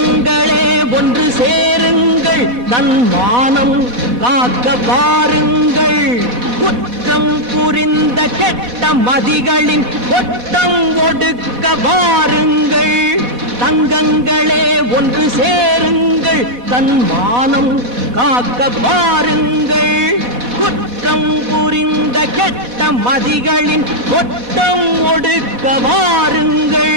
தங்கங்களே ஒன்று சேருங்கள், தன் மானம் காக்க பாருங்கள். குற்றம் புரிந்த கெட்ட மதிகளின் கொட்டம் ஒடுக்க வாருங்கள். தங்கங்களே ஒன்று சேருங்கள், தன் மானம் காக்க பாருங்கள். குற்றம் புரிந்த கெட்ட மதிகளின் கொட்டம் ஒடுக்க வாருங்கள்.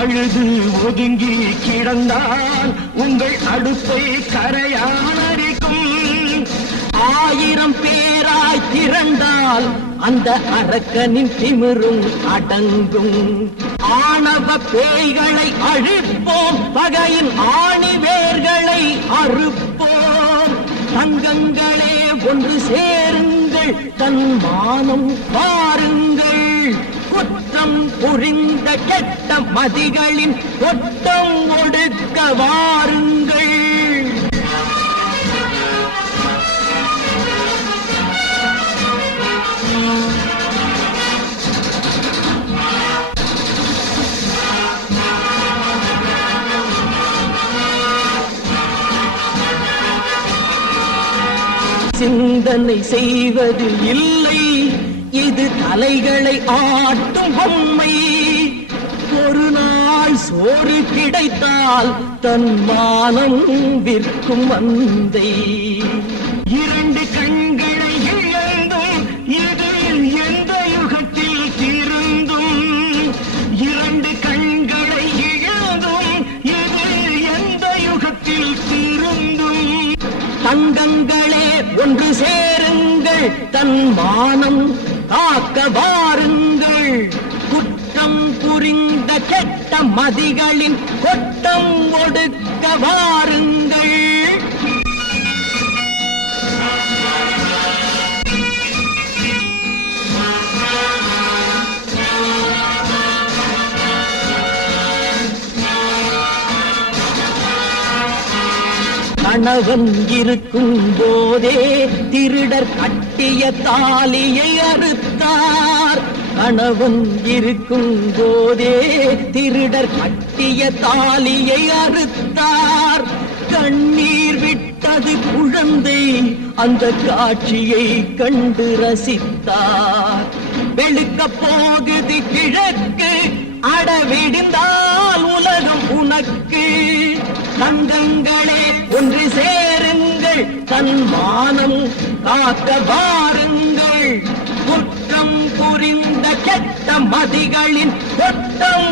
அழுது ஒதுங்கி கிடந்தால் உங்கள் அடுப்பை கரையானரிக்கும். 1000 பேராய் திரண்டால் அந்த அரக்கனின் திமிரும் அடங்கும். ஆணவ பேய்களை அழிப்போம், பகையின் ஆணிவேர்களை அறுப்போம். தங்கங்களே ஒன்று சேருங்கள், தன் மானம் பாருங்கள். குற்றம் புரிந்த கெட்ட மதிகளின் கொட்டம் ஒடுக்க வாருங்கள். சிந்தனை செய்வது இல்லை, இது தலைகளை ஆட்டும் பொம்மை. ஒரு நாள் சோறு கிடைத்தால் தன் மானம் விற்கும் மந்தை. 2 கண்களை இழந்தும் இது எந்த யுகத்தில் திருந்தும். 2 கண்களை இழந்தும் இது எந்த யுகத்தில் திருந்தும். தங்கங்களே ஒன்று சேருங்கள், தன் மானம் காக்க வாருங்கள். குற்றம் புரிந்த கெட்ட மதிகளின் கொட்டம் ஒடுக்க வாருங்கள். கணவன் இருக்கும் போதே திருடர் கட்டிய தாலியை அறுத்தார். கணவன் இருக்கும் போதே திருடர் கட்டிய தாலியை அறுத்தார். கண்ணீர் விட்டது குழந்தை, அந்த காட்சியை கண்டு ரசித்தார். வெளுக்க போகுது கிழக்கு, அடவிடிந்தால் உலகம் உனக்கு. தங்கங்களே ஒன்று சேருங்கள், தன் மானம் காக்க வாருங்கள். குற்றம் புரிந்த கெட்ட மதிகளின் கொட்டம்